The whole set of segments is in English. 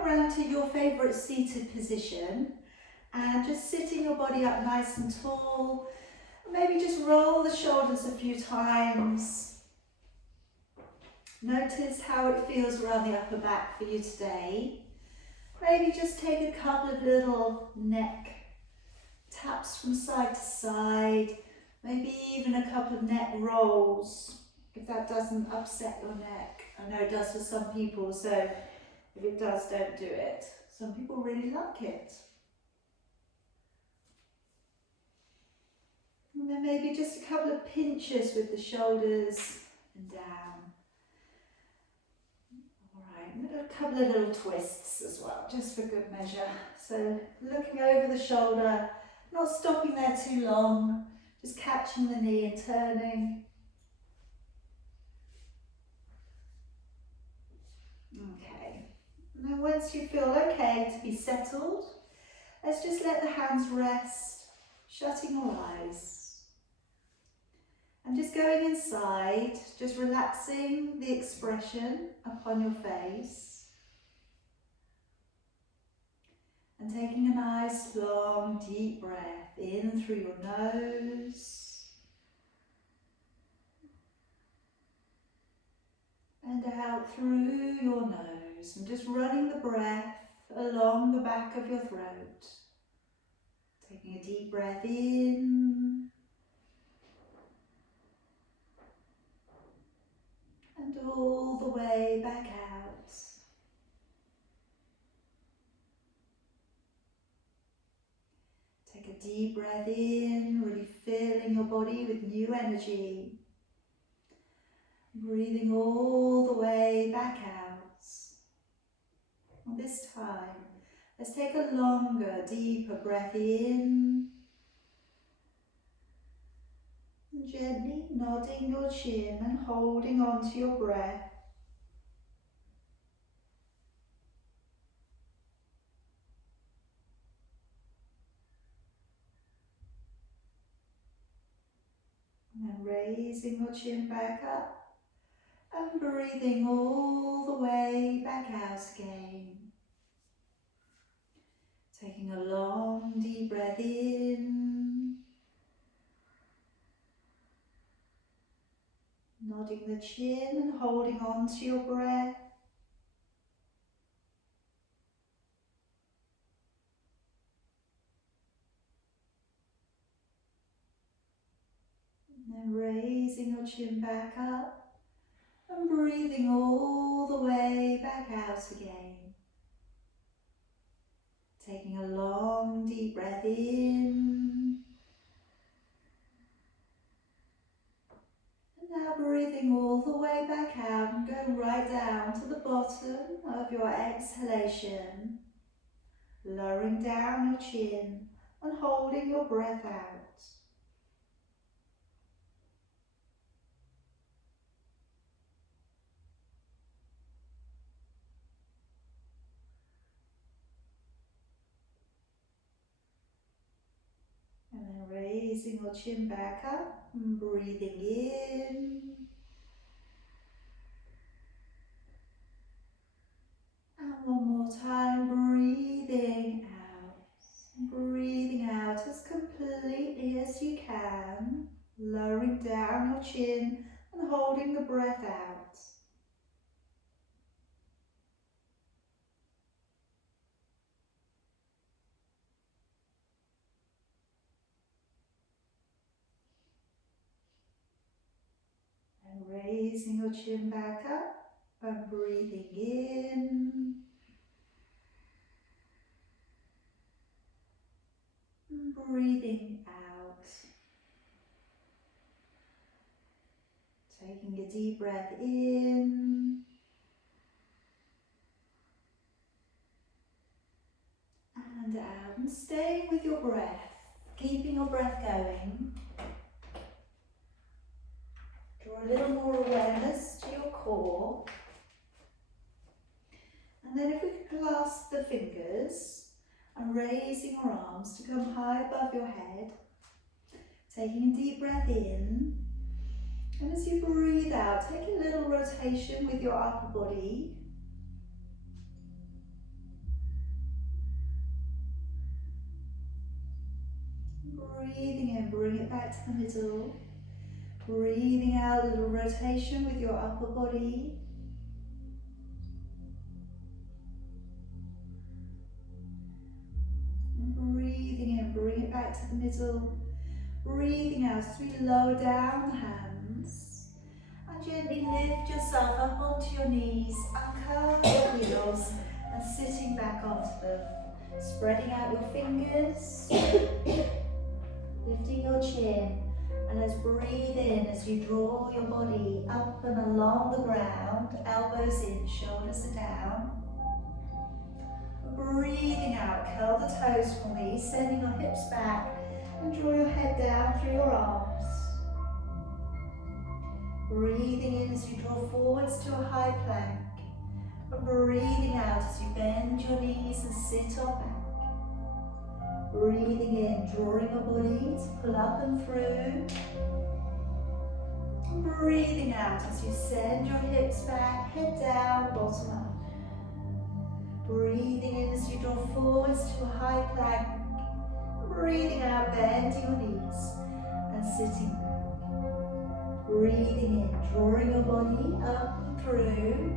around to your favourite seated position and just sitting your body up nice and tall. Maybe just roll the shoulders a few times. Notice how it feels around the upper back for you today. Maybe just take a couple of little neck taps from side to side. Maybe even a couple of neck rolls, if that doesn't upset your neck. I know it does for some people, so if it does, don't do it. Some people really like it. And then maybe just a couple of pinches with the shoulders and down. All right, and a couple of little twists as well, just for good measure. So looking over the shoulder, not stopping there too long, just catching the knee and turning. Okay, and then once you feel okay to be settled, let's just let the hands rest, shutting your eyes. And just going inside, just relaxing the expression upon your face. And taking a nice long deep breath in through your nose. And out through your nose. And just running the breath along the back of your throat. Taking a deep breath in. And all the way back out. Take a deep breath in, really filling your body with new energy. Breathing all the way back out. And this time, let's take a longer, deeper breath in. And gently nodding your chin and holding on to your breath. And then raising your chin back up and breathing all the way back out again. Taking a long deep breath in. Nodding the chin and holding on to your breath. And then raising your chin back up and breathing all the way back out again. Taking a long deep breath in. Now breathing all the way back out and go right down to the bottom of your exhalation. Lowering down your chin and holding your breath out. And then raising your chin back up and breathing in. And one more time, breathing out. Breathing out as completely as you can. Lowering down your chin and holding the breath out. And raising your chin back up and breathing in. And breathing out. Taking a deep breath in. And out. And staying with your breath. Keeping your breath going. Draw a little more awareness to your core. And then if we could clasp the fingers and raising your arms to come high above your head. Taking a deep breath in. And as you breathe out, take a little rotation with your upper body. Breathing in, bring it back to the middle. Breathing out, a little rotation with your upper body. And breathing in, bring it back to the middle. Breathing out as we lower down the hands. And gently lift yourself up onto your knees, uncurl your heels and sitting back onto them. Spreading out your fingers, lifting your chin, and let's breathe in as you draw your body up and along the ground, elbows in, shoulders are down. Breathing out, curl the toes for me, sending your hips back and draw your head down through your arms. Breathing in as you draw forwards to a high plank. And breathing out as you bend your knees and sit or back. Breathing in, drawing your body to pull up and through. And breathing out as you send your hips back, head down, bottom up. Breathing in as you draw forwards to a high plank. Breathing out, bending your knees and sitting back. Breathing in, drawing your body up and through.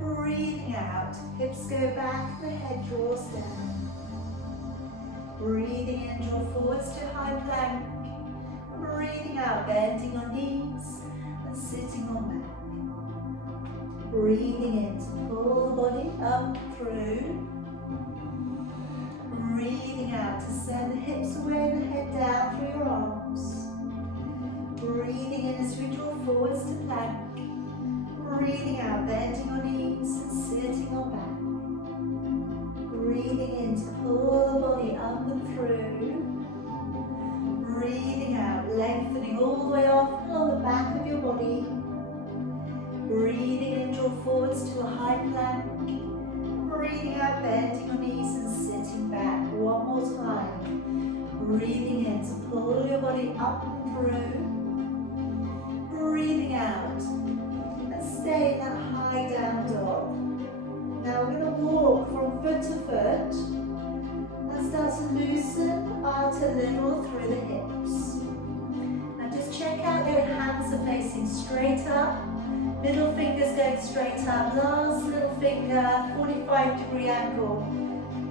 Breathing out, hips go back, the head draws down. Breathing in, draw forwards to high plank. Breathing out, bending your knees and sitting on back. Breathing in to pull the body up through. Breathing out to send the hips away and the head down through your arms. Breathing in as we draw forwards to plank. Breathing out, bending your knees and sitting on back. Breathing in to pull the body up and through. Breathing out, lengthening all the way off along the back of your body. Breathing in, draw forwards to a high plank. Breathing out, bending your knees and sitting back. One more time. Breathing in to pull your body up and through. Breathing out. Stay in that high down dog. Now we're going to walk from foot to foot and start to loosen out a little through the hips. Now just check out your hands are facing straight up, middle fingers going straight up, last little finger, 45-degree angle,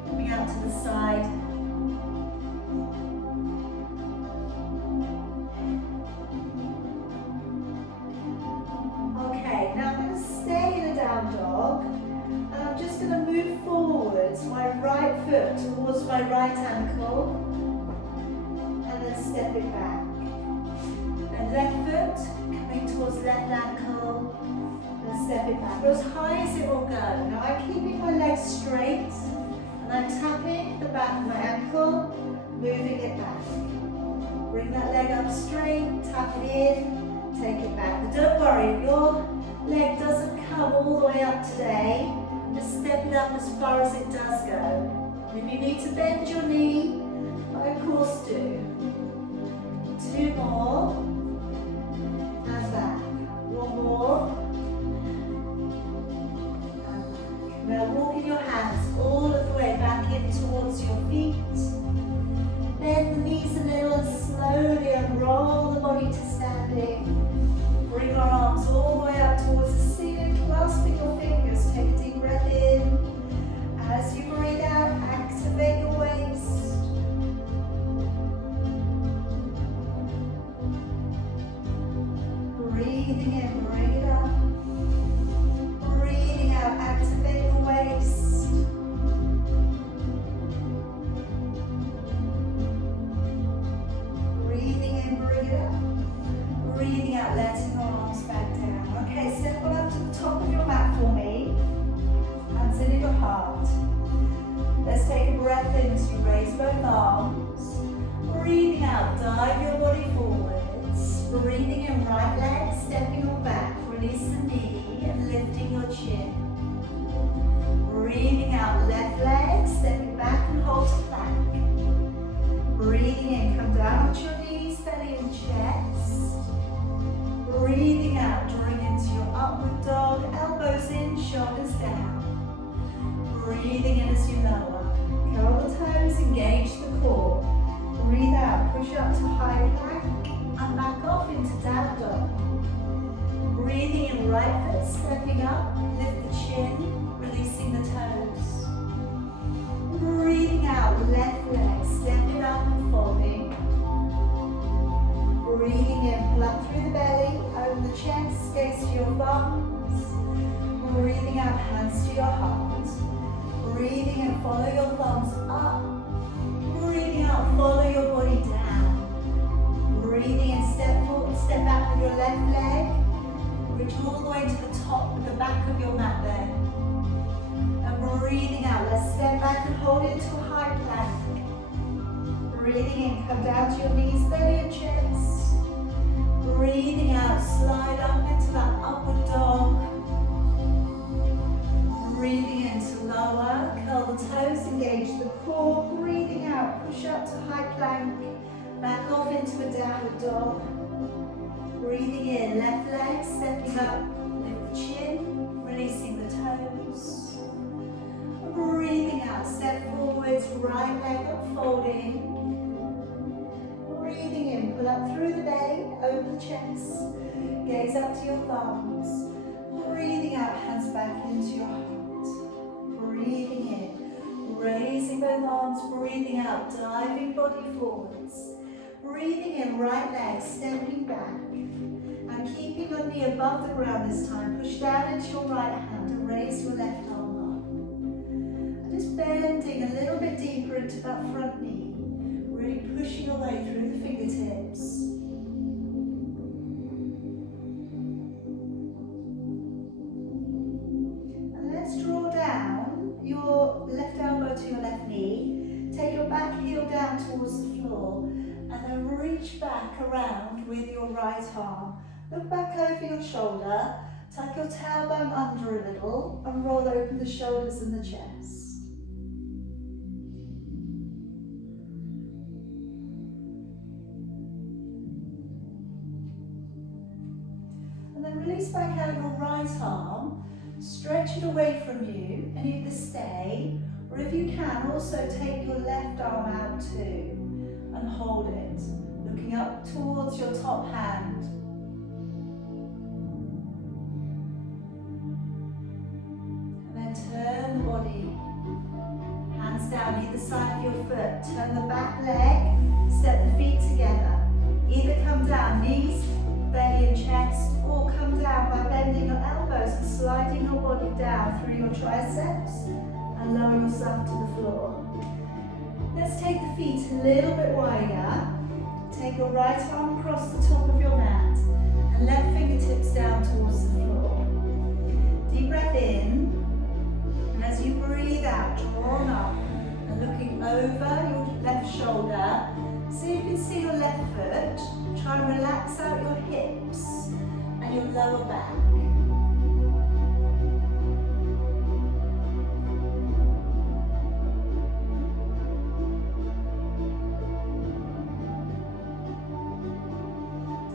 coming out to the side. Dog, and I'm just going to move forwards my right foot towards my right ankle and then step it back, and left foot coming towards left ankle and step it back. Go as high as it will go. Now I'm keeping my legs straight and I'm tapping the back of my ankle, moving it back. Bring that leg up straight, tap it in, take it back. But don't worry, if your leg doesn't come all the way up today, just step it up as far as it does go. And if you need to bend your knee, I of course do. 2 more, and back. 1 more, and back. Now walking your hands all of the way back in towards your feet. Bend the knees a little and slowly unroll the body to standing. Bring your arms all the way up towards the ceiling, clasping your fingers. Take a deep breath in. As you breathe out, activate your waist. Breathing in, bring it up. Breathing out, activate your waist. Breathing in, bring it up. Breathing out, letting your arms back down. Okay, step on up to the top of your mat for me. Hands in your heart. Let's take a breath in as you raise both arms. Breathing out, dive your body forwards. Breathing in, right leg, stepping on back. Release the knee and lifting your chin. Breathing out, left leg, stepping back and hold to plank. Breathing in, come down onto your knees, belly and chest. Breathing out, drawing into your upward dog, elbows in, shoulders down. Breathing in as you lower. Curl the toes, engage the core. Breathe out, push up to high plank and back off into down dog. Breathing in, right foot stepping up, lift the chin, releasing the toes. Breathing out, left leg, step it up and folding. Breathing in, pull up through the belly, open the chest, gaze to your thumbs. Breathing out, hands to your heart. Breathing in, follow your thumbs up. Breathing out, follow your body down. Breathing in, step forward, step back with your left leg. Reach all the way to the top with the back of your mat there. And breathing out, let's step back and hold into a high plank. Breathing in, come down to your knees, belly and chest. Breathing out, slide up into that upward dog. Breathing in to lower, curl the toes, engage the core. Breathing out, push up to high plank, back off into a downward dog. Breathing in, left leg, stepping up, lift the chin, releasing the toes. Breathing out, step forwards, right leg up, folding. Breathing in, pull up through the belly, open the chest, gaze up to your thumbs. Breathing out, hands back into your heart. Breathing in, raising both arms, breathing out, diving body forwards. Breathing in, right leg, stepping back. And keeping your knee above the ground this time, push down into your right hand and raise your left arm up. And just bending a little bit deeper into that front knee, really pushing your way through the fingertips. And let's draw down your left elbow to your left knee, take your back heel down towards the floor, and then reach back around with your right arm. Look back over your shoulder, tuck your tailbone under a little and roll open the shoulders and the chest. And then release back out your right arm, stretch it away from you and either stay, or if you can, also take your left arm out too and hold it, looking up towards your top hand. Turn the body, hands down either side of your foot, turn the back leg, step the feet together. Either come down, knees, belly and chest, or come down by bending your elbows and sliding your body down through your triceps and lower yourself to the floor. Let's take the feet a little bit wider. Take your right arm across the top of your mat and left fingertips down towards the floor. Deep breath in. As you breathe out, drawn up and looking over your left shoulder, see if you can see your left foot. Try and relax out your hips and your lower back.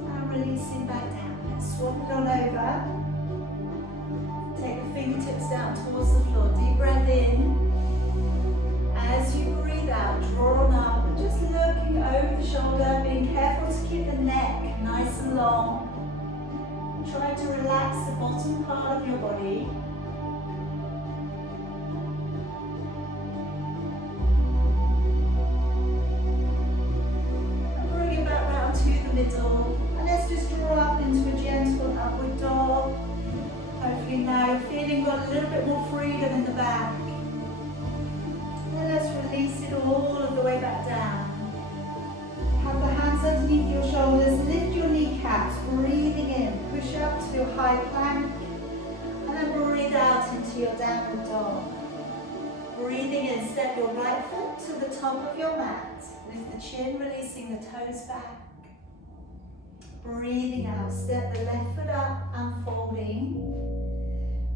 And releasing back down. Let's swap it on over. Take the fingertips down towards the floor. Deep breath in. As you breathe out, drawn up, and just looking over the shoulder, being careful to keep the neck nice and long. Try to relax the bottom part of your body. And bring it back round to the middle. And let's just draw up into a gentle upward dog. Hopefully now you're feeling got a little bit more freedom in the back. And let's release it all of the way back down. Have the hands underneath your shoulders, lift your kneecaps, breathing in, push up to your high plank, and then breathe out into your downward dog. Breathing in, step your right foot to the top of your mat, lift the chin, releasing the toes back. Breathing out, step the left foot up and folding.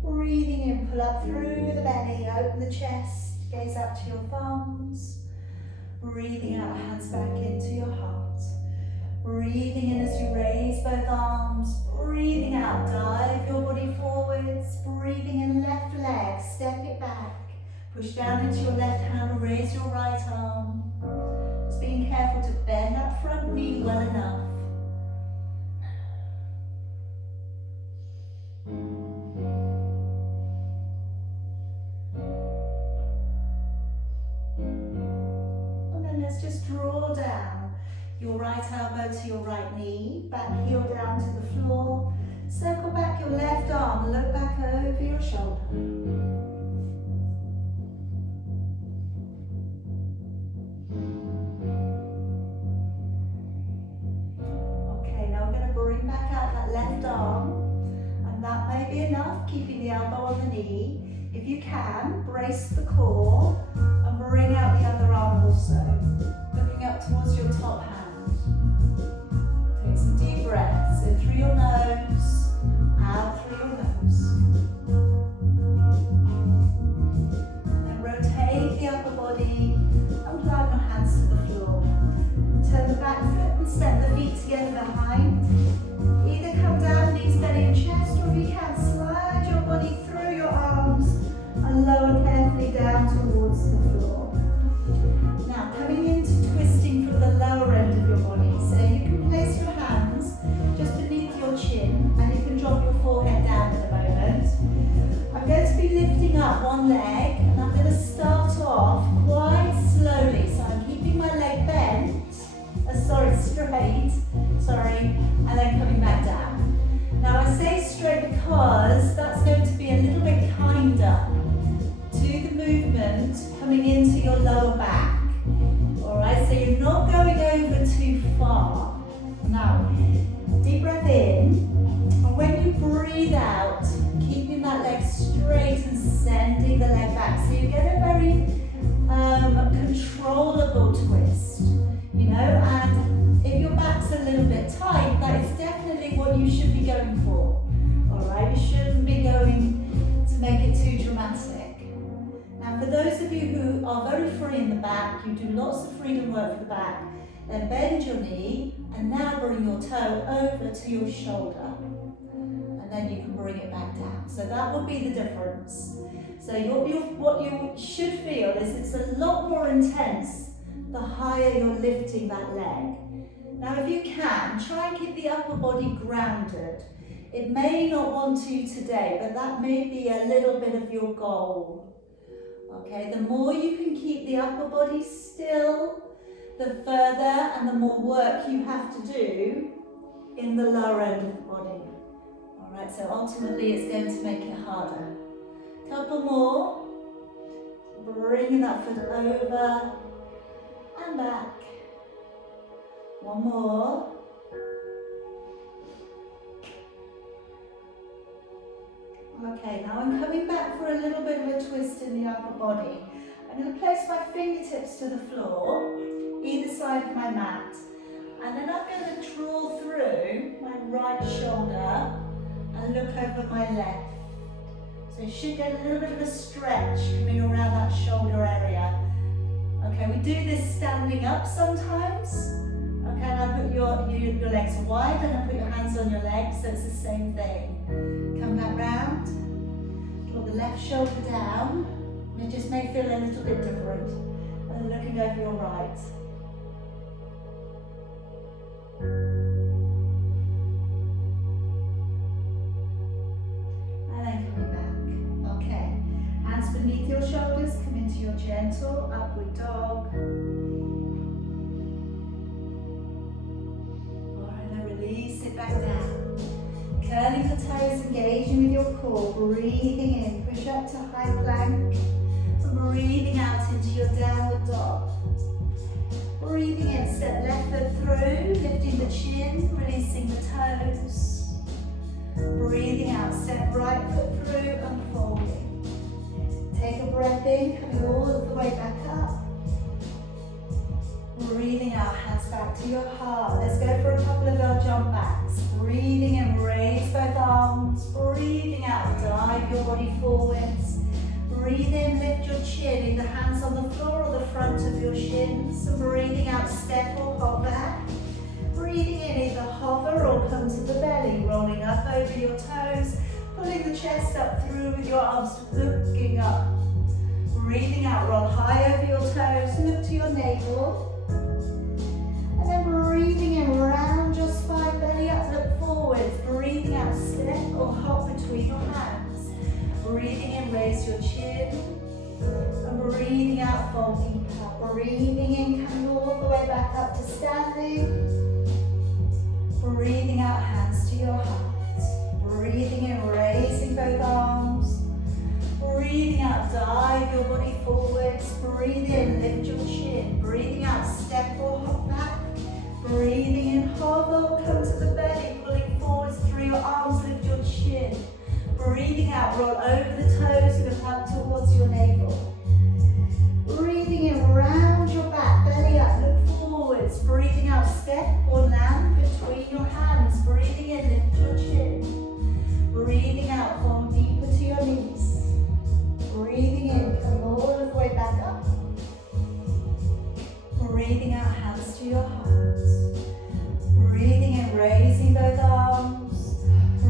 Breathing in, pull up through the belly, open the chest, gaze up to your thumbs. Breathing out, hands back into your heart. Breathing in as you raise both arms. Breathing out, dive your body forwards. Breathing in, left leg, step it back. Push down into your left hand, raise your right arm. Just being careful to elbow to your right knee, back heel down to the floor. Circle back your left arm, look back over your shoulder. Okay, now we're going to bring back out that left arm, and that may be enough, keeping the elbow on the knee. If you can, brace the core and bring out the other arm also, looking up towards your top hand. Take some deep breaths in through your nose, out through your nose. And then rotate the upper body and plant your hands to the floor. Turn the back foot and step the feet together behind. Either come down, knees, belly and chest, or if you can, slide your body through your arms and lower carefully down towards the floor. Now coming into twisting from the lower end of your body. So you can place your hands just beneath your chin and you can drop your forehead down at the moment. I'm going to be lifting up one leg and I'm going to start off quite slowly. So I'm keeping my leg bent, straight, and then coming back down. Now I say straight because that's going to be a little bit kinder to the movement coming into your lower back. Alright, so you're not going over too far. Now, deep breath in, and when you breathe out, keeping that leg straight and sending the leg back. So you get a very controllable twist, you know, and if your back's a little bit tight, that is definitely what you should be going for. Alright, you shouldn't be going to make it too dramatic. Now for those of you who are very free in the back, you do lots of freedom work for the back, then bend your knee and now bring your toe over to your shoulder. And then you can bring it back down. So that will be the difference. So what you should feel is it's a lot more intense the higher you're lifting that leg. Now if you can, try and keep the upper body grounded. It may not want to today, but that may be a little bit of your goal. Okay, the more you can keep the upper body still, the further and the more work you have to do in the lower end of the body. Alright, so ultimately it's going to make it harder. Couple more. Bringing that foot over and back. One more. Okay, now I'm coming back for a little bit of a twist in the upper body. I'm going to place my fingertips to the floor, either side of my mat. And then I'm going to draw through my right shoulder and look over my left. So you should get a little bit of a stretch coming around that shoulder area. Okay, we do this standing up sometimes. Okay, and I put your legs wide and I put your hands on your legs, so it's the same thing. Come back round, draw the left shoulder down. It just may feel a little bit different. And then looking over your right. And then coming back. Okay, hands beneath your shoulders, come into your gentle upward dog. Release it back down. Curling the toes, engaging with your core, breathing in, push up to high plank, and breathing out into your downward dog. Breathing in, step left foot through, lifting the chin, releasing the toes. Breathing out, step right foot through, unfolding. Take a breath in, coming all the way back up. Breathing out, hands back to your heart. Let's go for a couple of our jump backs. Breathing in, raise both arms. Breathing out, dive your body forwards. Breathe in, lift your chin, either hands on the floor or the front of your shins. And breathing out, step or hop back. Breathing in, either hover or come to the belly, rolling up over your toes, pulling the chest up through with your arms, looking up. Breathing out, roll high over your toes, look to your navel. And then breathing in, round your spine, belly up, look forwards. Breathing out, step or hop between your hands. Breathing in, raise your chin. And breathing out, folding up. Breathing in, coming all the way back up to standing. Breathing out, hands to your heart. Breathing in, raising both arms. Breathing out, dive your body forwards. Breathe in, lift your chin. Breathing out, step or hop back. Breathing in, hover, come to the belly. Pulling forwards through your arms, lift your chin. Breathing out, roll over the toes, look up towards your navel. Breathing in, round your back, belly up, look forwards. Breathing out, step or land between your hands. Breathing in, lift your chin. Breathing out, form deeper to your knees. Breathing in, come all the way back up. Breathing out, hands to your heart. Breathing in, raising both arms.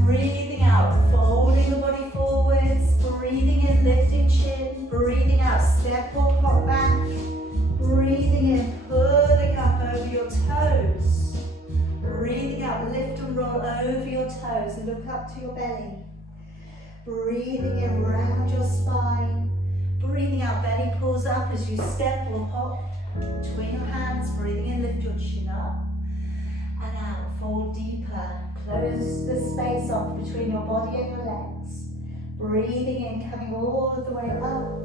Breathing out, folding the body forwards. Breathing in, lifting chin. Breathing out, step or hop back. Breathing in, pulling up over your toes. Breathing out, lift and roll over your toes and look up to your belly. Breathing in, round your spine. Breathing out, belly pulls up as you step or hop between your hands. Breathing in, lift your chin up. And out, fold deeper. Close the space off between your body and your legs. Breathing in, coming all the way up.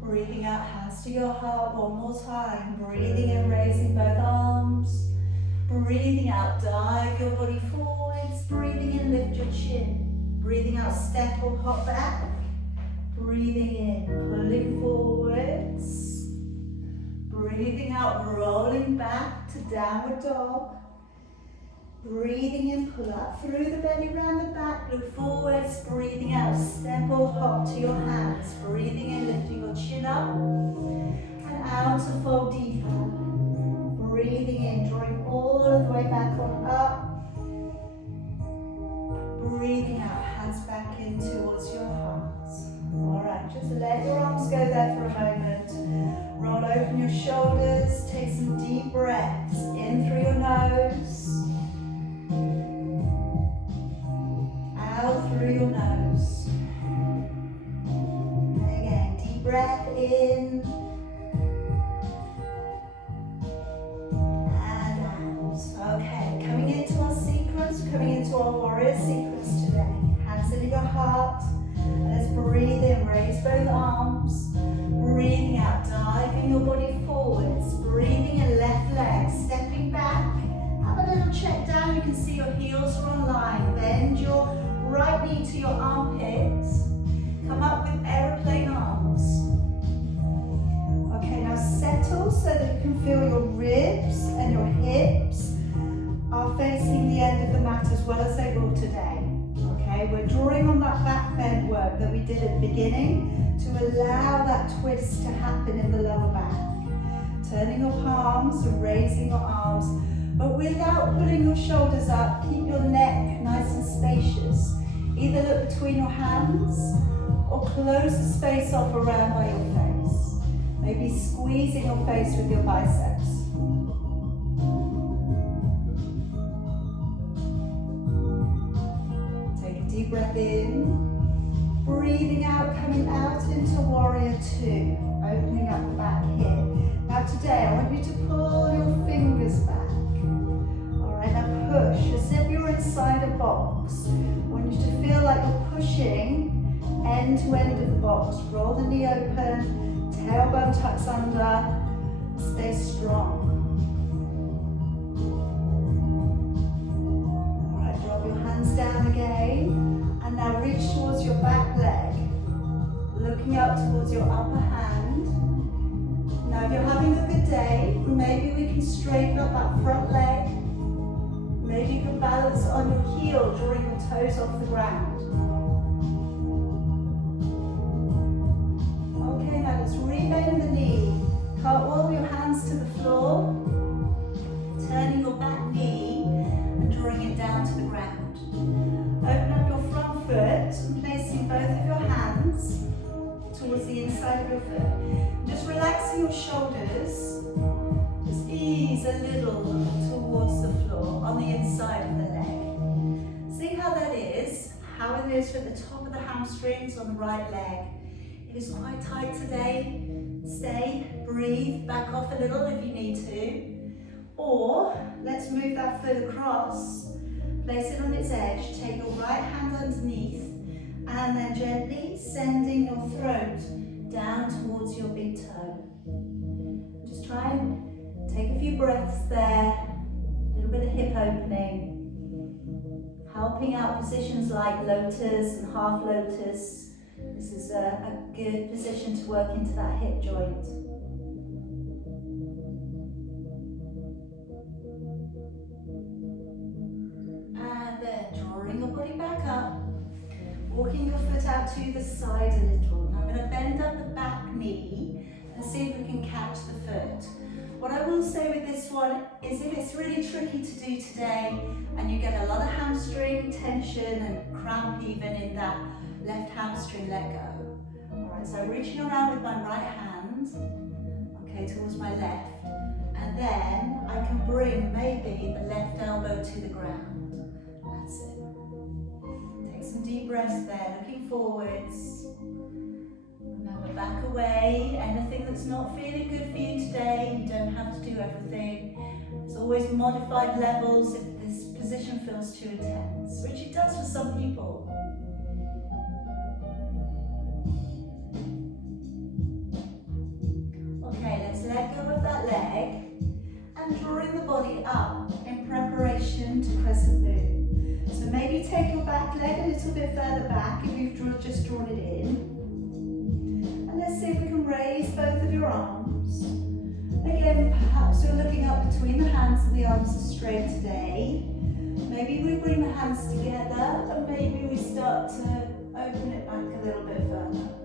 Breathing out, hands to your heart one more time. Breathing in, raising both arms. Breathing out, dive your body forwards. Breathing in, lift your chin. Breathing out, step or hop back. Breathing in, pulling forwards. Breathing out, rolling back to downward dog. Breathing in, pull up through the belly, round the back, look forwards. Breathing out, step or hop to your hands. Breathing in, lifting your chin up. And out to fold deeper. Breathing in, drawing all the way back on up. Breathing out, hands back in towards your heart. Alright, just let your arms go there for a moment. Roll open your shoulders, take some deep breaths in through your nose. Out through your nose. Again, deep breath in. And out. Okay, coming into our sequence, coming into our warrior sequence today. Hands into your heart. Let's breathe in, raise both arms. Breathing out, diving your body forwards. Breathing in, left leg, stepping back. Have a little check down, you can see your heels are on line. Bend your right knee to your armpits. Come up with aeroplane arms. Okay, now settle so that you can feel your ribs and your hips are facing the end of the mat as well as they will today. Okay, we're drawing on that back bend work that we did at the beginning to allow that twist to happen in the lower back. Turning your palms and raising your arms, but without pulling your shoulders up. Keep your neck nice and spacious. Either look between your hands or close the space off around by your face. Maybe squeezing your face with your biceps. Take a deep breath in. Breathing out, coming out into warrior two. Opening up the back here. Now today I want you to pull your fingers back. Alright, now push as if you're inside a box. I want you to feel like you're pushing end to end of the box. Roll the knee open, tailbone tucks under, stay strong. Alright, drop your hands down again, and now reach towards your back leg, looking up towards your upper hand. Now if you're having a good day, maybe we can straighten up that front leg. Maybe you can balance on your heel, drawing your toes off the ground. Okay, now let's rebend the knee. Cartwheel your hands to the floor, turning your back knee and drawing it down to the ground. Open up your front foot and placing both of your hands towards the inside of your foot. Just relaxing your shoulders. Just ease a little towards the floor on the inside of the leg. See how that is? How it is at the top of the hamstrings on the right leg. It is quite tight today. Stay, breathe, back off a little if you need to. Or let's move that foot across, place it on its edge, take your right hand underneath, and then gently sending your throat down towards your big toe. Just try and take a few breaths there, a little bit of hip opening, helping out positions like lotus and half lotus. This is a good position to work into that hip joint. And then drawing your body back up, walking your foot out to the side a little. Now I'm going to bend up the back knee and see if we can catch the foot. What I will say with this one is if it's really tricky to do today and you get a lot of hamstring tension and cramp even in that left hamstring, let go. Alright, so I'm reaching around with my right hand, okay, towards my left, and then I can bring maybe the left elbow to the ground. That's it. Take some deep breaths there, looking forwards. Remember, back away. Anything that's not feeling good for you today, you don't have to do everything. There's always modified levels if this position feels too intense, which it does for some people. Okay, let's let go of that leg and drawing the body up in preparation to crescent moon. So maybe take your back leg a little bit further back if you've just drawn it in. And let's see if we can raise both of your arms. Again, perhaps you're looking up between the hands and the arms are straight today. Maybe we bring the hands together and maybe we start to open it back a little bit further.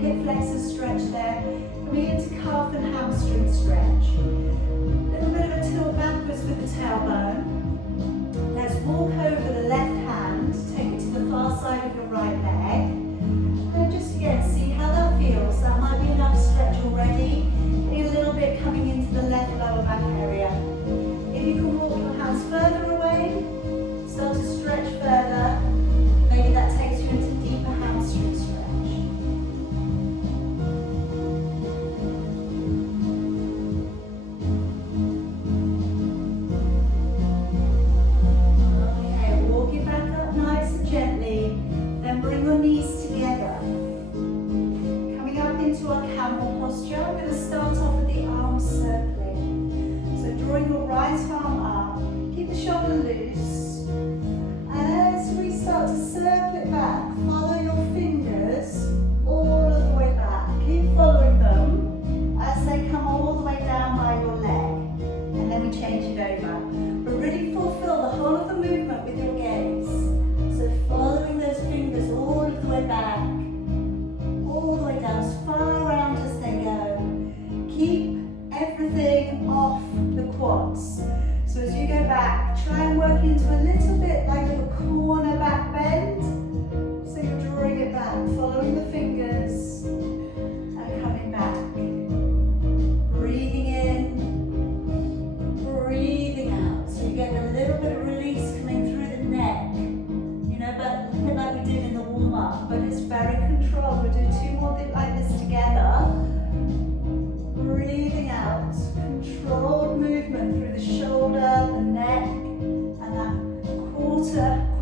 Hip flexor stretch there, coming into calf and hamstring stretch. A little bit of a tilt backwards with the tailbone. Let's walk over the left hand, take it to the far side of your right leg. And just again, see how that feels. That might be enough stretch already. Getting a little bit coming into the left lower back area. If you can walk your hands further away, start to stretch further. Maybe that takes you into deeper hamstring stretch.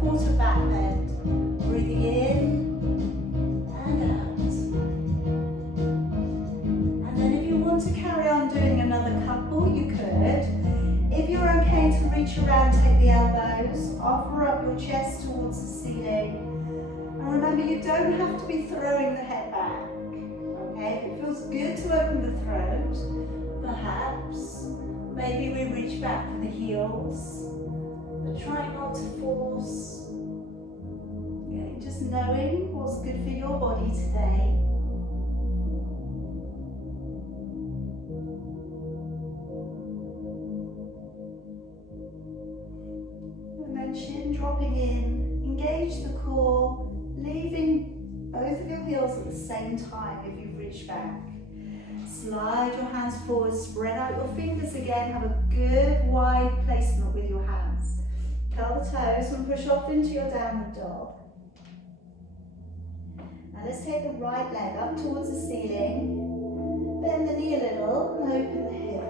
Quarter back bend, breathing in and out. And then if you want to carry on doing another couple, you could. If you're okay to reach around, take the elbows, offer up your chest towards the ceiling. And remember, you don't have to be throwing the head back. Okay, if it feels good to open the throat, perhaps, maybe we reach back for the heels. But try not to force. Okay, just knowing what's good for your body today. And then chin dropping in, engage the core, leaving both of your heels at the same time if you reach back. Slide your hands forward, spread out your fingers again, have a good wide placement with your hands. Curl the toes and push off into your downward dog. Now let's take the right leg up towards the ceiling. Bend the knee a little and open the hip.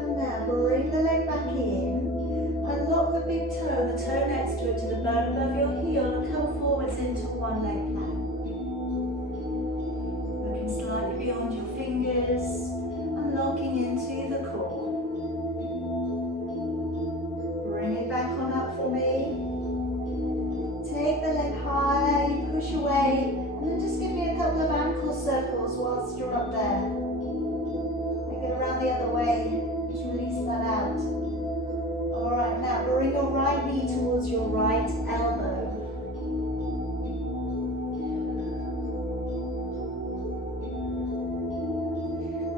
And now bring the leg back in. Unlock the big toe, the toe next to it, to the bone above your heel, and come forwards into one leg plank. Looking slightly beyond your fingers, unlocking into the core. Bring it back on up for me. Take the leg high, push away, and then just give me a couple of ankle circles whilst you're up there. Take it around the other way, just release that out. Alright, now bring your right knee towards your right elbow.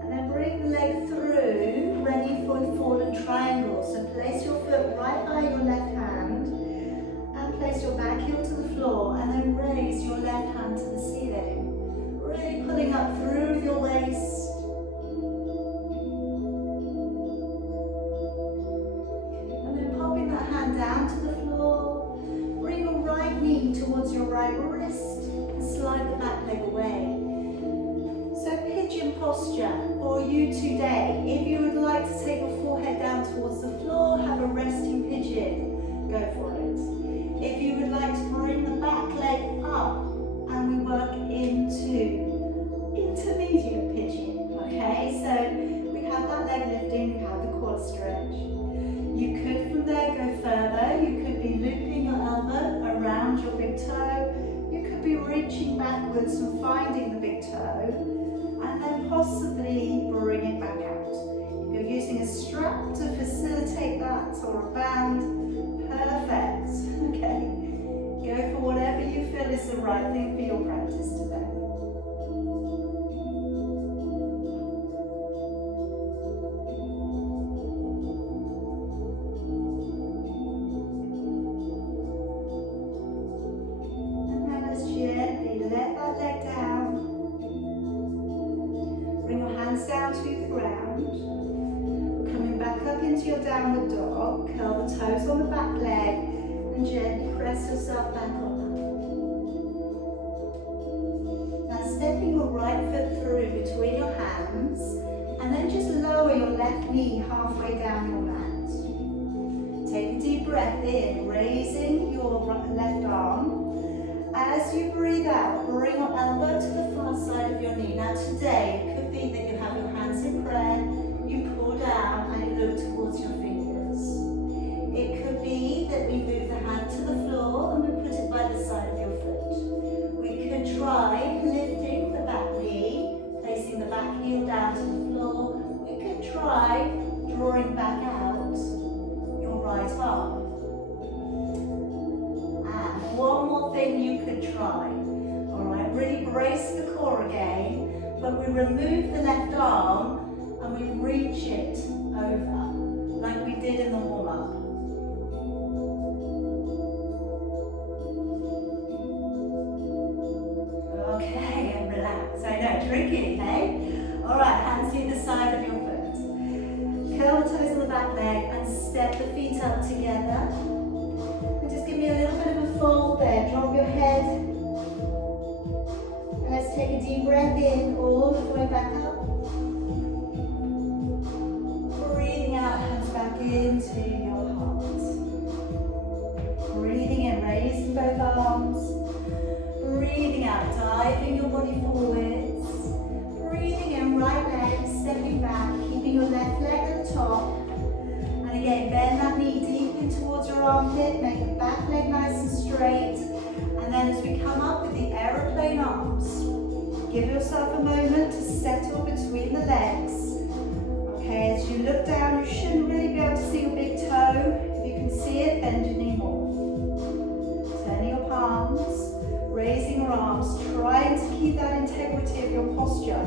And then bring the leg through, ready for the fallen triangle. So place your foot right by your left hand and place your back heel to the floor, and then raise your left hand to the ceiling. Really pulling up through your waist. Down to the floor. Bring your right knee towards your right wrist and slide the back leg away. So pigeon posture for you today. If you would like to take your forehead down towards the floor, have a resting pigeon, go for it. If you would like to bring the back leg up and we work into intermediate pigeon, okay? So we have that leg lifting, we have the quad stretch. You could from there go further. You could be looping your elbow around your big toe. You could be reaching backwards and finding the big toe, and then possibly bring it back out. If you're using a strap to facilitate that, or a band, perfect. Okay, go for whatever you feel is the right thing for your practice today. Down to the ground. Coming back up into your downward dog, curl the toes on the back leg and gently press yourself back on. Now stepping your right foot through between your hands, and then just lower your left knee halfway down your mat. Take a deep breath in, raising your left arm. As you breathe out, bring your elbow to the far side of your knee. Now today, it could be that you have your hands in prayer, you pull down and you look towards your fingers. It could be that we move the hand to the floor and we put it by the side of your foot. We could try lifting the back knee, placing the back heel down to the floor. We could try drawing back out your right arm. One more thing you could try. Alright, really brace the core again, but we remove the left arm and we reach it over, like we did in the warm-up. Okay, and relax. I know, tricky, hey? Alright, hands to the side of your foot. Curl the toes on the back leg and step the feet up together. Just give me a little bit of a fold there. Drop your head. And let's take a deep breath in, all the way back up. Breathing out, hands back into your heart. Breathing in, raising both arms. Breathing out, diving your body forwards. Breathing in, right leg, stepping back, keeping your left leg at the top. And again, bend that knee deep in towards your armpit, make the back leg nice and straight. And then as we come up with the aeroplane arms, give yourself a moment to settle between the legs. Okay, as you look down, you shouldn't really be able to see your big toe. If you can see it, bend your knee more. Turning your palms, raising your arms, trying to keep that integrity of your posture.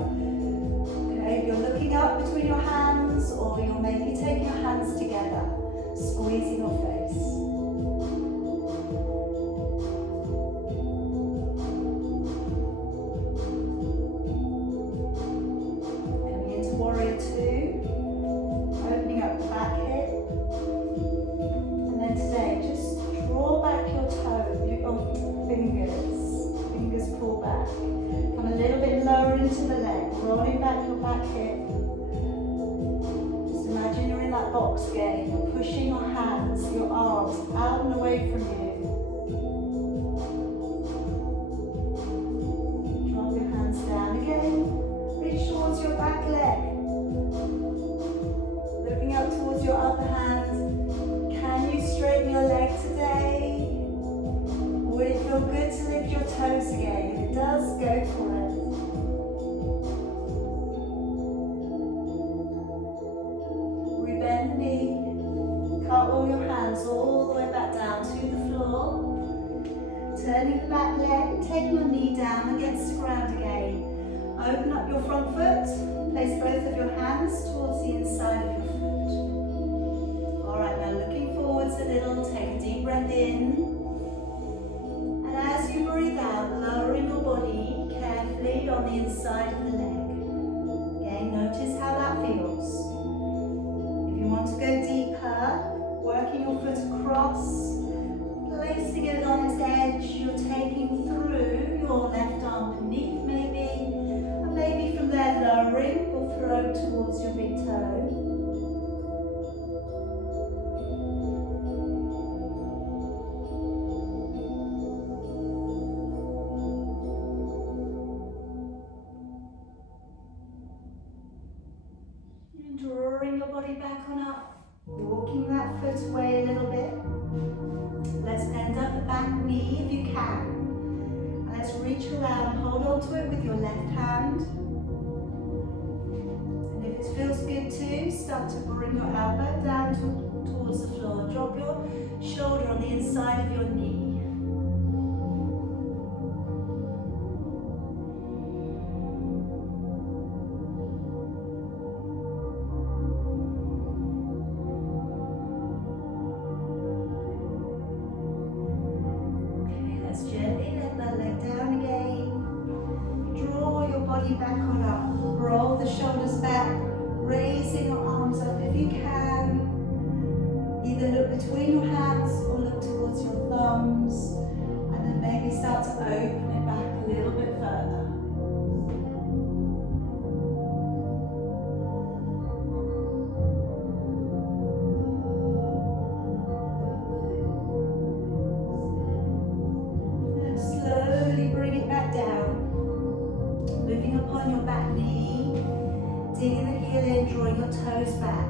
Okay, if you're looking up between your hands, or you're maybe taking your hands together. squeezing your face. Coming into warrior two, opening up the back hip. And then today, just draw back your fingers pull back. Come a little bit lower into the leg, rolling back your back hip. Just imagine you're in that box game. You're pushing your hands, your arms out and away from you. Drop your hands down again. Reach towards your back leg. Looking up towards your upper hand. Can you straighten your leg today? Would it feel good to lift your toes again? If it does, go for it. Rebend the knee. Cut all your hands all the way back down to the floor. Turning the back leg, taking your knee down against the ground again. Open up your front foot. Place both of your hands towards the inside of your foot. Alright, now looking forwards a little, take a deep breath in. And as you breathe out, lowering your body carefully on the inside of the leg. Again, notice how that feels. If you want to go deeper, working your foot across, placing it on its edge, you're taking through your left arm beneath maybe, and maybe from there lowering your throat towards your big toe. Drawing your body back on up, walking that foot away a little bit. Let's bend up the back knee if you can. And let's reach around, hold on to it with your left hand. And if it feels good too, start to bring your elbow down towards the floor. Drop your shoulder on the inside of your knee. Back on up. Roll the shoulders back, raising your arms up if you can. Either look between your hands or look towards your thumbs, and then maybe start to open it back a little bit further. And slowly bring it back down. Moving upon your back knee, digging the heel in, drawing your toes back.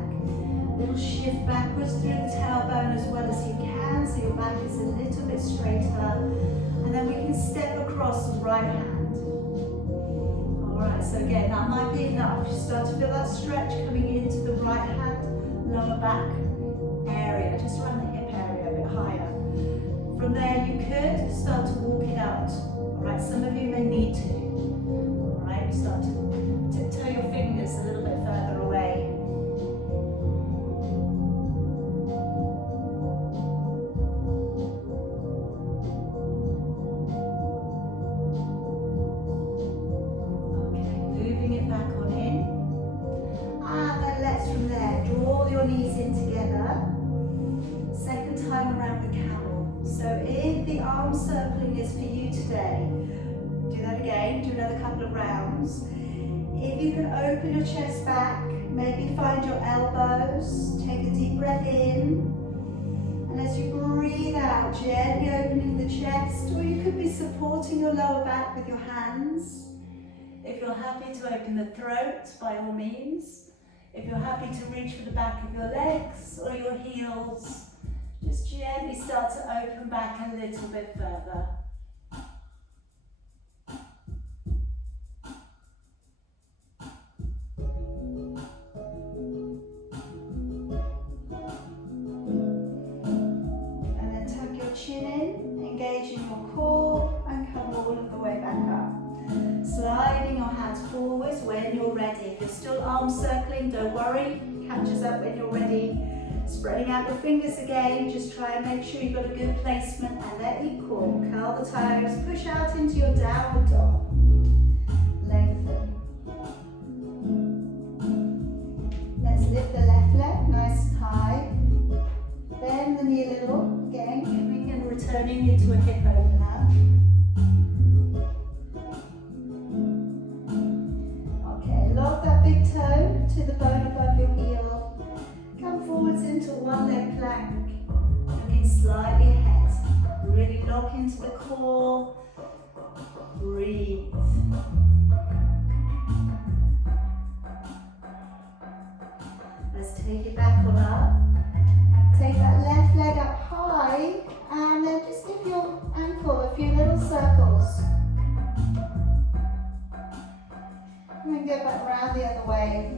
Little shift backwards through the tailbone as well as you can, so your back is a little bit straighter. And then we can step across the right hand. Alright, so again, that might be enough. You start to feel that stretch coming into the right hand, lower back area, just around the hip area, a bit higher. From there, you could start to walk it out. Alright, some of you may need to. Start to tiptoe your fingers a little bit further away. Okay, moving it back on in. And then let's from there, draw your knees in together. Second time around the camel. So if the arm circling is for you today, do that again, do another couple of rounds. If you can open your chest back, maybe find your elbows, take a deep breath in. And as you breathe out, gently opening the chest, or you could be supporting your lower back with your hands. If you're happy to open the throat, by all means. If you're happy to reach for the back of your legs or your heels, just gently start to open back a little bit further. Sliding your hands forwards when you're ready. If you're still arm circling, don't worry, catches up when you're ready. Spreading out your fingers again, just try and make sure you've got a good placement and they're equal. Curl the toes, push out into your downward dog. Lengthen. Let's lift the left leg nice and high. Bend the knee a little, again, coming and returning into a hip opener. Okay, lock that big toe to the bone above your heel. Come forwards into one leg plank, looking slightly ahead. Really lock into the core. Breathe. Let's take it back on up. Take that left leg up high and then just give your ankle a few little circles. And then go back round the other way.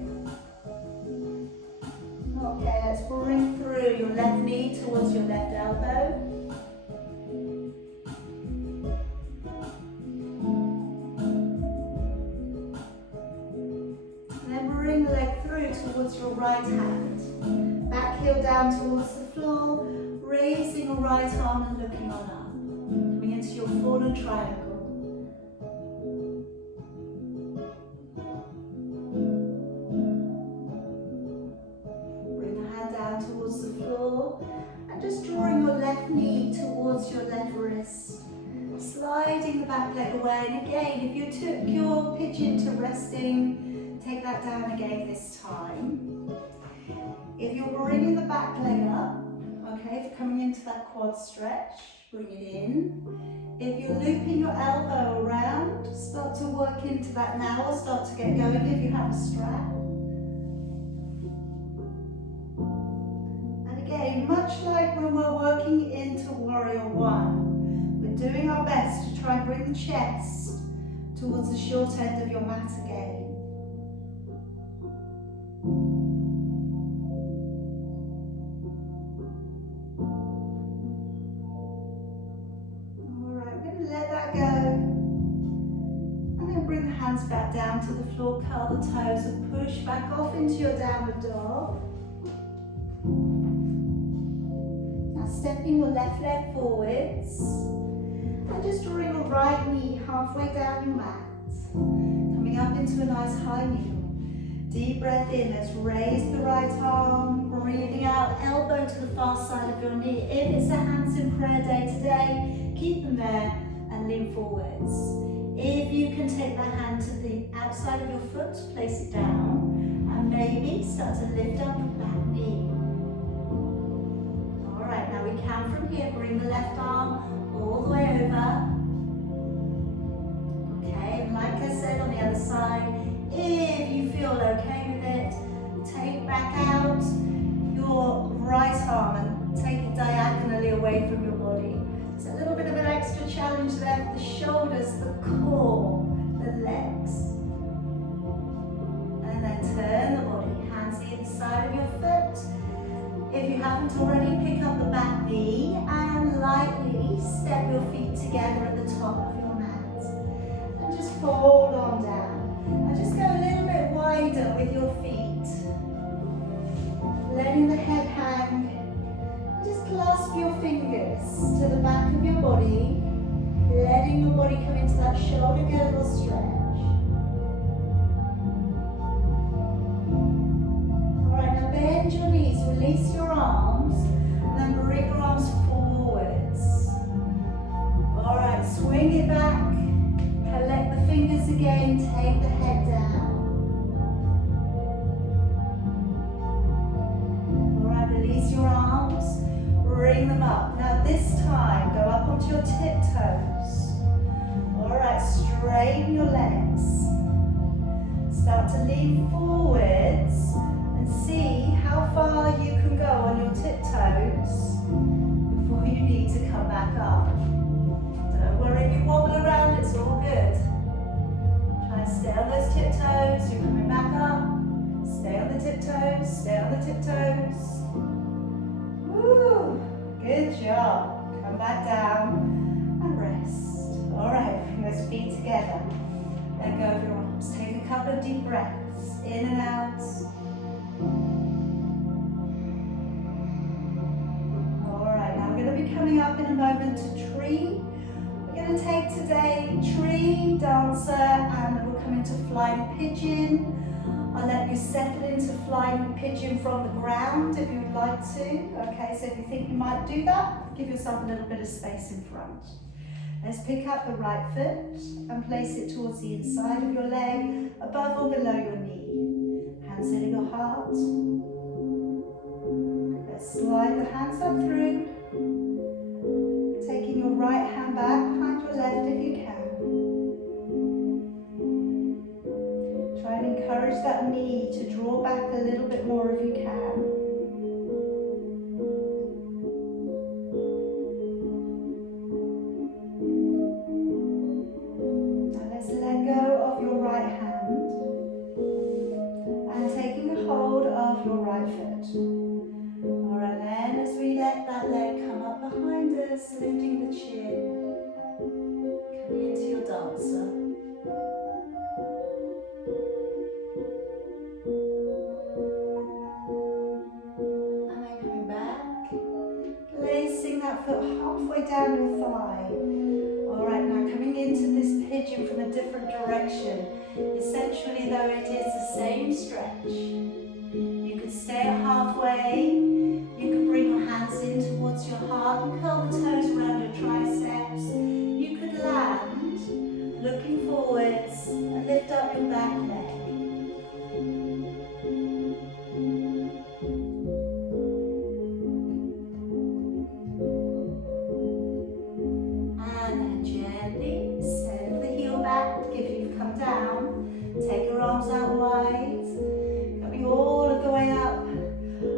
Okay, let's bring through your left knee towards your left elbow. And then bring the leg through towards your right hand. Back heel down towards the floor, raising your right arm and looking on up. Coming into your fallen triangle. Towards the floor and just drawing your left knee towards your left wrist, sliding the back leg away. And again, if you took your pigeon to resting, take that down again this time. If you're bringing the back leg up, okay, if you're coming into that quad stretch, bring it in. If you're looping your elbow around, start to work into that now, or start to get going if you have a strap. Again, much like when we're working into Warrior One, we're doing our best to try and bring the chest towards the short end of your mat again. Alright, we're going to let that go. And then bring the hands back down to the floor, curl the toes and push back off into your downward dog. Stepping your left leg forwards and just drawing your right knee halfway down your mat. Coming up into a nice high kneel. Deep breath in, let's raise the right arm, breathing out, elbow to the far side of your knee. If it's a hands in prayer day today, keep them there and lean forwards. If you can take that hand to the outside of your foot, place it down and maybe start to lift up your back knee. Now we can from here, bring the left arm all the way over. Okay, and like I said on the other side, if you feel okay with it, take back out your right arm and take it diagonally away from your body. It's a little bit of an extra challenge there for the shoulders, the core, the legs. And then turn the body, hands either side of your foot. If you haven't already, pick up the back knee and lightly step your feet together at the top of your mat. And just fold on down. And just go a little bit wider with your feet. Letting the head hang. And just clasp your fingers to the back of your body. Letting your body come into that shoulder girdle stretch. Bend your knees, release your arms, and then bring your arms forwards. Alright, swing it back, collect the fingers again, take the head down. Alright, release your arms, bring them up. Now this time, go up onto your tiptoes. Alright, straighten your legs. Start to lean forwards. See how far you can go on your tiptoes before you need to come back up. Don't worry if you wobble around, it's all good. Try and stay on those tiptoes, you're coming back up. Stay on the tiptoes, stay on the tiptoes. Woo! Good job. Come back down and rest. Alright, bring those feet together. Let go of your arms. Take a couple of deep breaths in and out. moment to tree. We're going to take today tree, dancer, and we'll come into flying pigeon. I'll let you settle into flying pigeon from the ground if you'd like to. Okay, so if you think you might do that, give yourself a little bit of space in front. Let's pick up the right foot and place it towards the inside of your leg, above or below your knee. Hands in your heart. Let's slide the hands up through, taking your right hand back behind your left if you can. Try and encourage that knee to draw back a little bit more if you can. Now let's let go of your right hand and taking a hold of your right foot. Alright then, as we let that leg come up behind us, lifting the chin, coming into your dancer. And then coming back, placing that foot halfway down your thigh. Alright, now coming into this pigeon from a different direction. Essentially though, it is the same stretch. You can stay at halfway. You can bring your hands in towards your heart and curl the toes around your triceps. You could land, looking forwards, and lift up your back leg. And then gently send the heel back if you've come down. Take your arms out wide, coming all of the way up.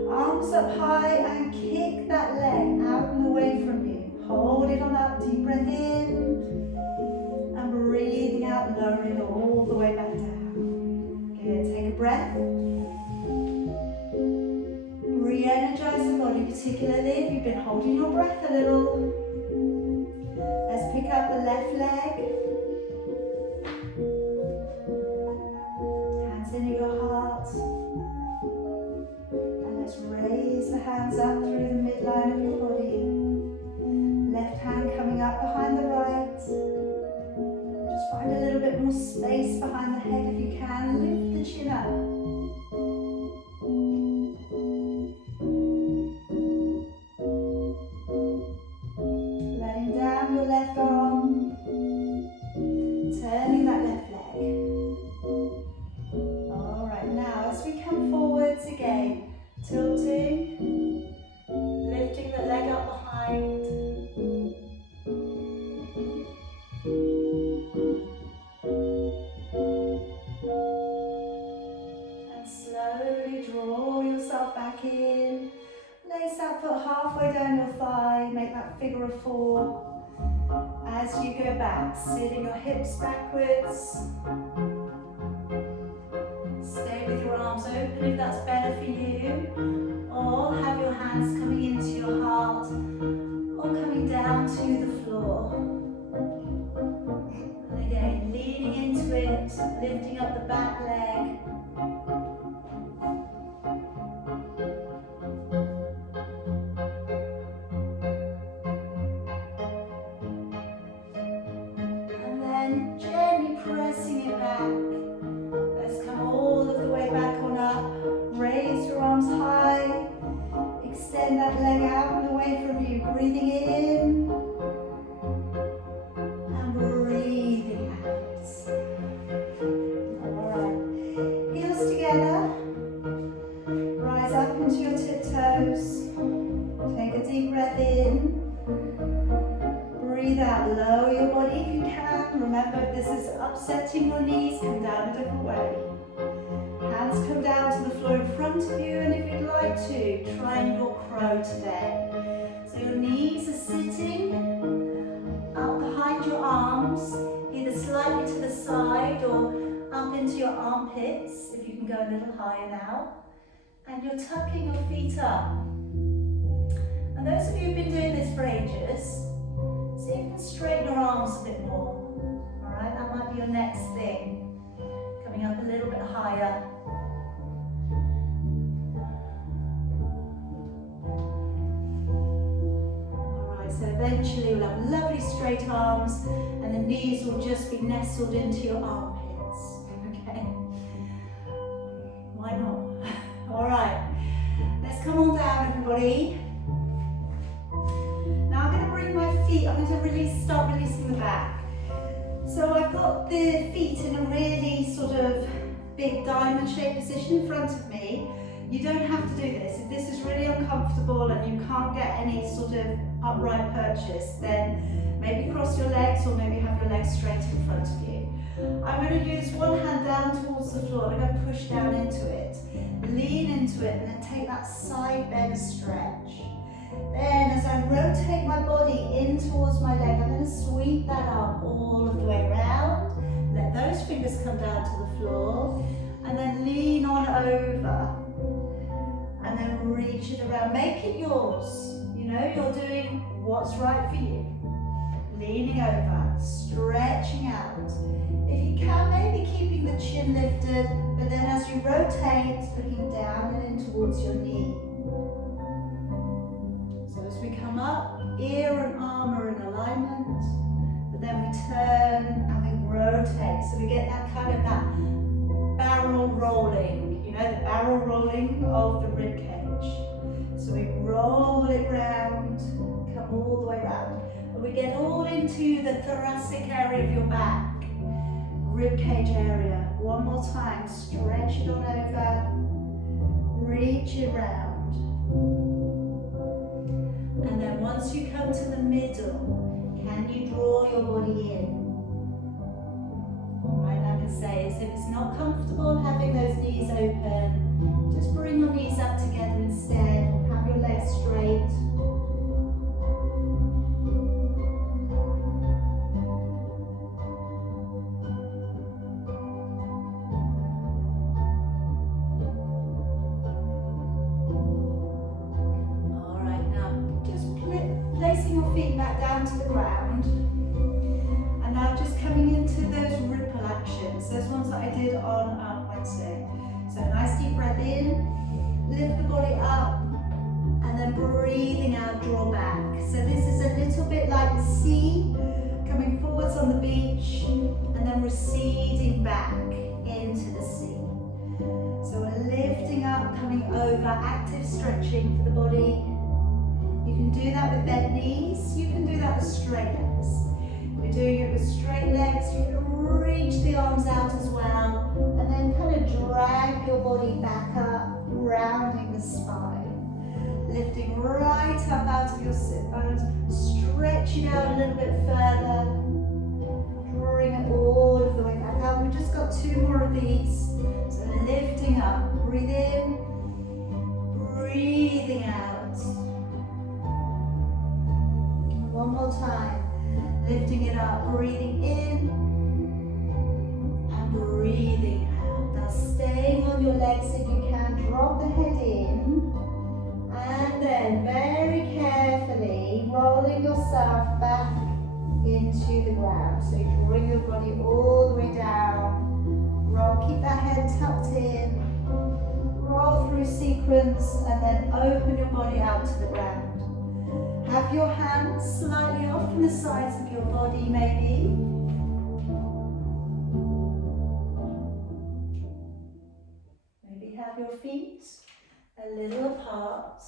Arms up high and kick that leg out and away from you. Hold it on up, deep breath in and breathing out, lowering it all the way back down. Good, take a breath. Re-energize the body, particularly if you've been holding your breath a little. Let's pick up the left leg. Hands into your heart. Let's raise the hands up through the midline of your body. Left hand coming up behind the right. Just find a little bit more space behind the head if you can. Lift the chin up. Letting down your left arm. Turning that left leg. Alright, now as we come forwards again. Tilting, lifting the leg up behind. And slowly draw yourself back in. Place that foot halfway down your thigh, make that figure of four. As you go back, sitting your hips backwards. Stay with your arms open if that's better for you, or have your hands coming into your heart or coming down to the floor. And again, leaning into it, lifting up the back leg. And then gently pressing it back. Raise your arms high, extend that leg out and away from you, breathing in and breathing out. Alright, heels together, rise up into your tiptoes, take a deep breath in, breathe out, lower your body if you can. Remember, if this is upsetting your knees, come down a different way. Hands come down to the floor in front of you, and if you'd like to, triangle crow today. So your knees are sitting up behind your arms, either slightly to the side or up into your armpits, if you can go a little higher now. And you're tucking your feet up. And those of you who've been doing this for ages, see if you can straighten your arms a bit more. Alright, that might be your next thing. Coming up a little bit higher. Alright, so eventually eventually you'll have lovely straight arms and the knees will just be nestled into your armpits. Okay? Why not? All right. Let's come on down, everybody. Now I'm going to bring my feet, I'm going to start releasing the back. So I've got the feet in a really sort of big diamond shaped position in front of me. You don't have to do this. If this is really uncomfortable and you can't get any sort of upright purchase, then maybe cross your legs or maybe have your legs straight in front of you. I'm going to use one hand down towards the floor. I'm going to push down into it, lean into it, and then take that side bend stretch. Then as I rotate my body in towards my leg, I'm going to sweep that up all of the way around. Let those fingers come down to the floor and then lean on over and then reach it around. Make it yours. You know, you're doing what's right for you. Leaning over, stretching out. If you can, maybe keeping the chin lifted, but then as you rotate, looking down and in towards your knee. So as we come up, ear and arm are in alignment, but then we turn and we rotate. So we get that kind of that barrel rolling, you know, the barrel rolling of the rib cage. So we roll it round, come all the way round. And we get all into the thoracic area of your back, rib cage area. One more time, stretch it on over, reach it round. And then once you come to the middle, can you draw your body in? Alright, like I say, so if it's not comfortable having those knees open, just bring your knees up together instead, have your legs straight. Alright, now just placing your feet back down to the ground. And now just coming into those ripple actions, those ones that I did on Wednesday. So nice deep breath in, lift the body up, and then breathing out, draw back. So this is a little bit like the sea, coming forwards on the beach, and then receding back into the sea. So we're lifting up, coming over, active stretching for the body. You can do that with bent knees, you can do that with straight legs. We're doing it with straight legs, you can reach the arms out as well, and then kind of drag your body back up, rounding the spine. Lifting right up out of your sit bones, stretch it out a little bit further, drawing it all of the way back up. We've just got two more of these. So lifting up, breathe in, breathing out. One more time. Lifting it up, breathing in and breathing out. Now staying on your legs if you can, drop the head in and then very carefully rolling yourself back into the ground. So you bring your body all the way down, roll, keep that head tucked in, roll through sequence and then open your body out to the ground. Have your hands slightly off from the sides of your body, maybe. Maybe have your feet a little apart.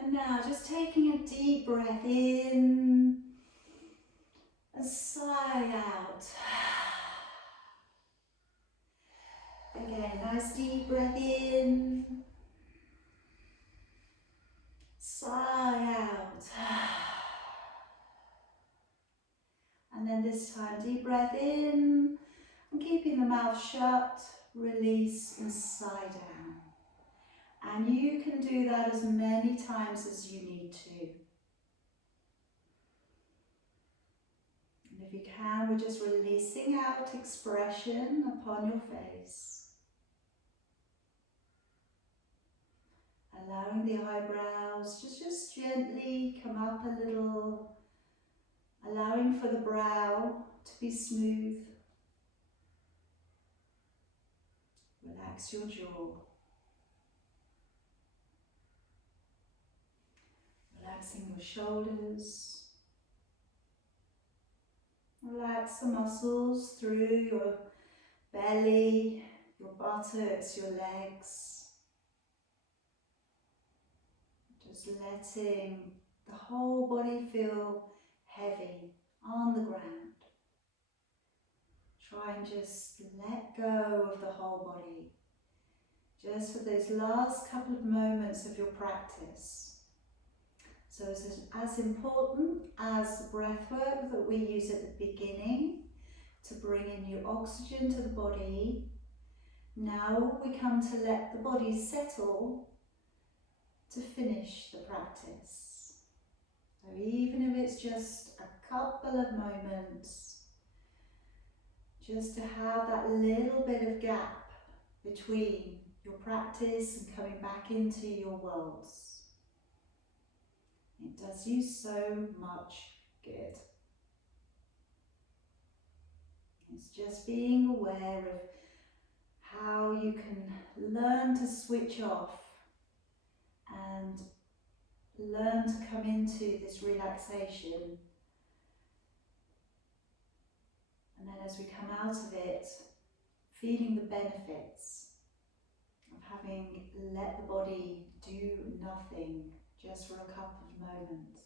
And now just taking a deep breath in and sigh out. Again, nice deep breath in, sigh out. And then this time, deep breath in, and keeping the mouth shut, release and sigh down. And you can do that as many times as you need to. And if you can, we're just releasing out expression upon your face. Allowing the eyebrows just gently come up a little, allowing for the brow to be smooth. Relax your jaw. Relaxing your shoulders. Relax the muscles through your belly, your buttocks, your legs. Just letting the whole body feel heavy on the ground. Try and just let go of the whole body. Just for those last couple of moments of your practice. So it's as important as the breath work that we use at the beginning to bring in new oxygen to the body. Now we come to let the body settle to finish the practice. So even if it's just a couple of moments, just to have that little bit of gap between your practice and coming back into your worlds. It does you so much good. It's just being aware of how you can learn to switch off and learn to come into this relaxation. And then as we come out of it, feeling the benefits of having let the body do nothing just for a couple of moments.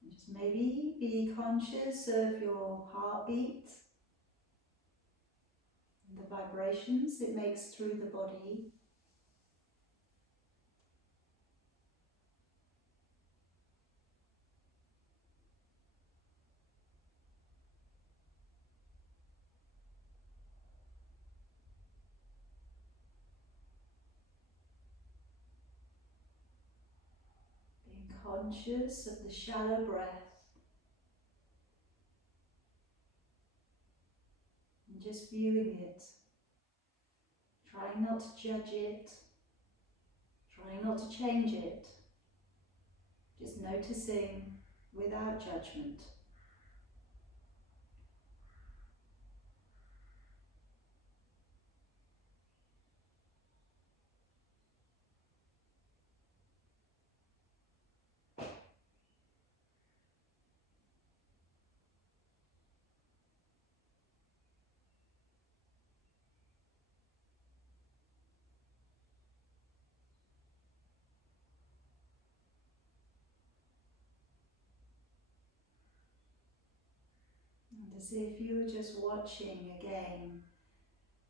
And just maybe be conscious of your heartbeat and the vibrations it makes through the body. Conscious of the shallow breath and just viewing it, trying not to judge it, trying not to change it, just noticing without judgment. And as if you were just watching again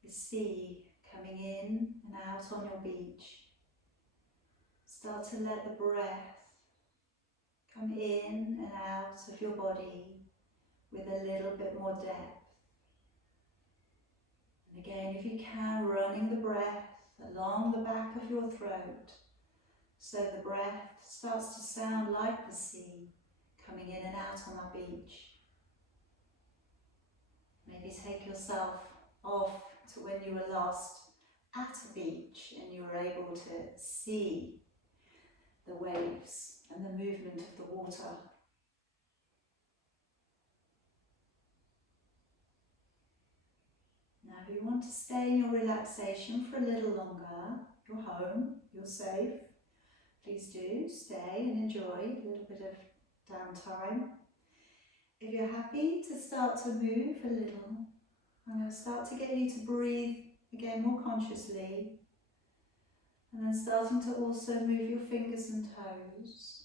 the sea coming in and out on your beach. Start to let the breath come in and out of your body with a little bit more depth. And again, if you can, running the breath along the back of your throat, so the breath starts to sound like the sea coming in and out on that beach. Maybe take yourself off to when you were last at a beach and you were able to see the waves and the movement of the water. Now if you want to stay in your relaxation for a little longer, you're home, you're safe, please do stay and enjoy a little bit of downtime. If you're happy to start to move a little, I'm going to start to get you to breathe again more consciously, and then starting to also move your fingers and toes,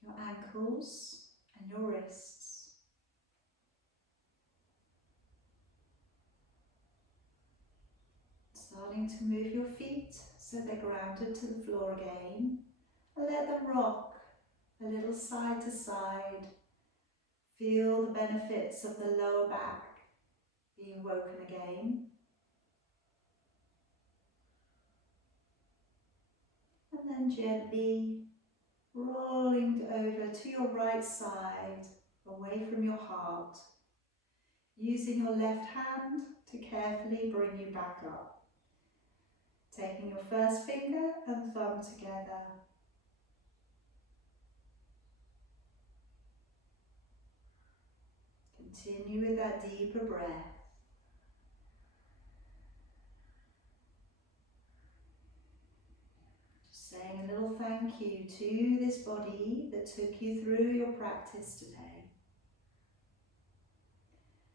your ankles and your wrists. Starting to move your feet so they're grounded to the floor again, and let them rock a little side to side. Feel the benefits of the lower back being woken again. And then gently rolling over to your right side, away from your heart, using your left hand to carefully bring you back up. Taking your first finger and thumb together. Continue with that deeper breath. thank you to this body that took you through your practice today.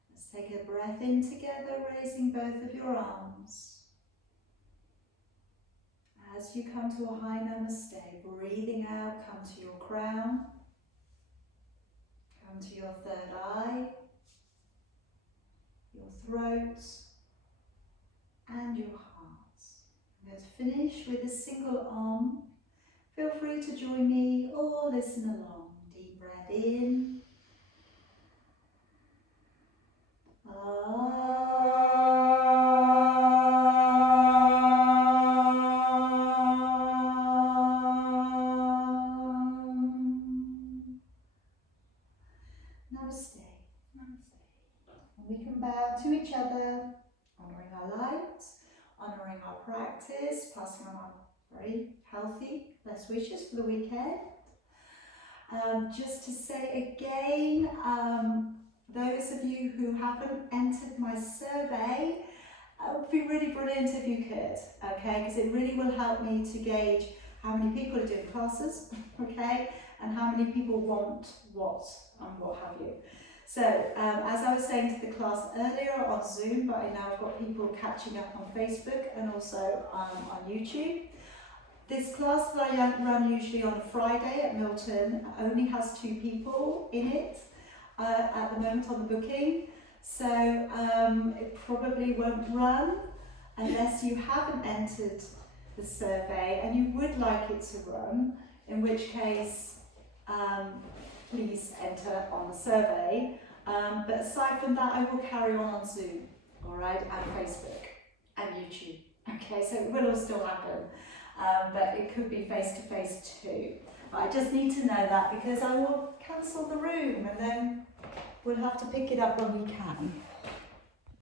Let's take a breath in together, raising both of your arms. As you come to a high namaste, breathing out, come to your crown, come to your third eye, your throat, and your heart. I'm going to finish with a single Om. Feel free to join me or listen along. Deep breath in. Namaste. And we can bow to each other, honouring our light, honouring our practice, passing on our very healthy best wishes for the weekend. Just to say again, those of you who haven't entered my survey, it would be really brilliant if you could, okay, because it really will help me to gauge how many people are doing classes, okay, and how many people want what and what have you. So, as I was saying to the class earlier on Zoom, but I now have got people catching up on Facebook and also on YouTube. This class that I run usually on a Friday at Milton only has 2 people in it at the moment on the booking. So it probably won't run unless you haven't entered the survey and you would like it to run, in which case please enter on the survey. But aside from that, I will carry on Zoom, all right, and Facebook and YouTube. Okay, so it will all still happen, but it could be face-to-face too. But I just need to know that because I will cancel the room and then we'll have to pick it up when we can.